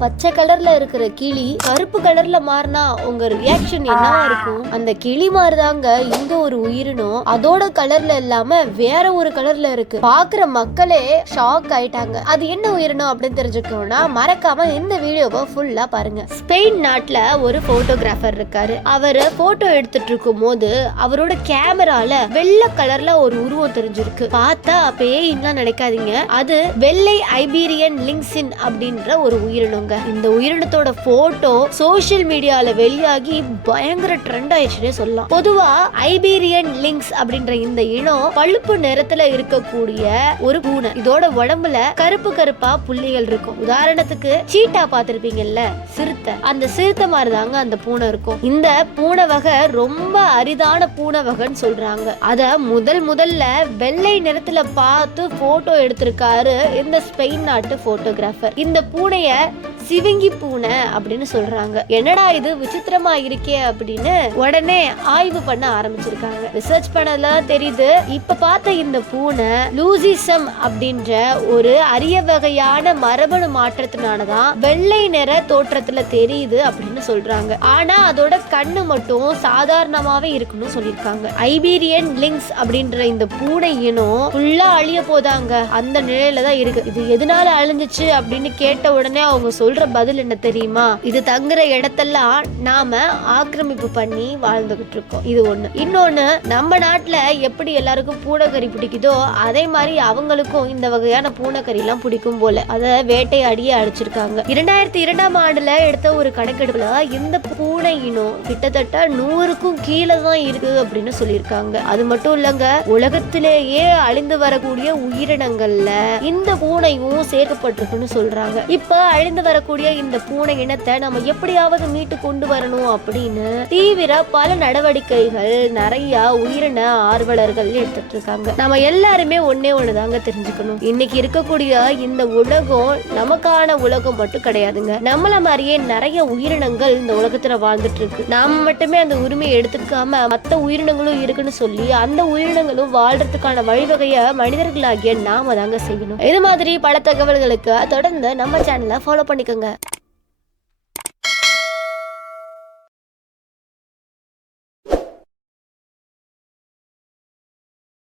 பச்சை கலர்ல இருக்கிற கிளி கருப்பு கலர்ல மாறினா உங்க ரியாக்ஷன் என்னவா இருக்கும்? அந்த கிளி மாறுதாங்க இங்க ஒரு உயிரினம், அதோட கலர்ல இல்லாம வேற ஒரு கலர்ல இருக்கு. பாக்குற மக்களே ஷாக் ஆயிட்டாங்க. அது என்ன உயிரினம் அப்படின்னு தெரிஞ்சுக்கணும்னா மறக்காம இந்த வீடியோவை ஃபுல்லா பாருங்க. ஸ்பெயின் நாட்டுல ஒரு போட்டோகிராஃபர் இருக்காரு. அவரு போட்டோ எடுத்துட்டு இருக்கும் போது அவரோட கேமரால வெள்ளை கலர்ல ஒரு உருவம் தெரிஞ்சிருக்கு. பார்த்தா பேயின்லாம் நினைக்காதீங்க, அது வெள்ளை ஐபீரியன் லிங்க்ஸின் அப்படின்ற ஒரு உயிரினம். இந்த உயிரினத்தோட போட்டோ சோசியல் மீடியால வெளியாகி பயங்கர ட்ரெண்ட் ஆயிடுச்சுன்னே சொல்லலாம். பொதுவா ஐபீரியன் லிங்க்ஸ் அப்படின்ற இந்த இனம் பழுப்பு நிறத்துல இருக்கக்கூடிய ஒரு பூனை. இதோட உடம்புல கருப்பு கருப்பா புள்ளிகள் இருக்கும். உதாரணத்துக்கு சீட்டா பார்த்திருப்பீங்கல்ல, சிறுத்தை, அந்த சிறுத்தை மாதிரிதாங்க அந்த பூனை இருக்கும். இந்த பூனை வகை ரொம்ப அரிதான பூனை வகைன்னு சொல்றாங்க. அத முதல்ல வெள்ளை நிறத்துல பார்த்து போட்டோ எடுத்திருக்காரு இந்த ஸ்பெயின் நாட்டு போட்டோகிராஃபர். இந்த பூனைய சிவங்கி பூனை அப்படின்னு சொல்றாங்க. என்னடா இது விசித்திரமா இருக்கே அப்படின்னு உடனே ஆய்வு பண்ண ஆரம்பிச்சிருக்காங்க. ரிசர்ச் பண்ணல தெரியுது, இப்ப பார்த்த இந்த பூனை லூசிசம் அப்படின்ற ஒரு அரிய வகையான மரபணு மாற்றத்தினாலதான் வெள்ளை நிற தோற்றத்துல தெரியுது அப்படின்னு சொல்றாங்க. ஆனா அதோட கண்ணு மட்டும் சாதாரணமாவே இருக்குன்னு சொல்லியிருக்காங்க. ஐபீரியன் லிங்க்ஸ் அப்படின்ற இந்த பூனை இனம் ஃபுல்லா அழிய போதாங்க, அந்த நிலையில தான் இருக்கு. இது எதனால அழிஞ்சிச்சு அப்படின்னு கேட்ட உடனே அவங்க சொல்ற பதில் என்ன தெரியுமா? இது தங்குற இடத்தெல்லாம் நாம ஆக்கிரமிப்பு பண்ணி வாழ்ந்துகிட்டு இருக்கோம். இது ஒண்ணு. இன்னொன்னு, நம்ம நாட்டுல எப்படி எல்லாருக்கும் பூனைக்கறி பிடிக்குதோ அதே மாதிரி அவங்களுக்கும் இந்த வகையான பூனைக்கறி எல்லாம் பிடிக்கும் போல. அத வேட்டையாடியே அடிச்சிருக்காங்க. 2002ஆம் ஆண்டுல எடுத்த ஒரு கணக்கெடுப்புல இந்த பூனை இனம் கிட்டத்தட்ட 100க்கும் கீழே தான் இருக்கு அப்படின்னு சொல்லியிருக்காங்க. அது மட்டும் இல்லங்க, உலகத்திலேயே அழிந்து வரக்கூடிய உயிரினங்கள்ல இந்த பூனையும் சேர்க்கப்பட்டிருக்குன்னு சொல்றாங்க. இப்ப அழிந்து வரக்கூடிய இந்த பூனை இனத்தை நம்ம எப்படியாவது மீட்டு கொண்டு வரணும் அப்படின்னு தீவிர பல நடவடிக்கைகள் நிறைய உயிரின ஆர்வலர்கள் எடுத்துட்டு இருக்காங்க. நம்ம எல்லாருமே ஒண்ணுதாங்க தெரிஞ்சுக்கணும். இன்னைக்கு இருக்கக்கூடிய இந்த உலகம் நமக்கான உலகம் மட்டும் கிடையாதுங்க. நம்மள மாதிரியே நிறைய உயிரினங்கள் இந்த உலகத்துல வாழ்ந்துட்டு இருக்கு. நாம மட்டுமே அந்த உரிமையை எடுத்துக்காம மற்ற உயிரினங்களும் இருக்குன்னு சொல்லி அந்த உயிரினங்களும் வாழ்றதுக்கான வழிவகைய மனிதர்களாகிய நாம தாங்க செய்யணும். இது மாதிரி பல தகவல்களுக்கு தொடர்ந்து நம்ம சேனலை ஃபாலோ பண்ணிக்கோங்க.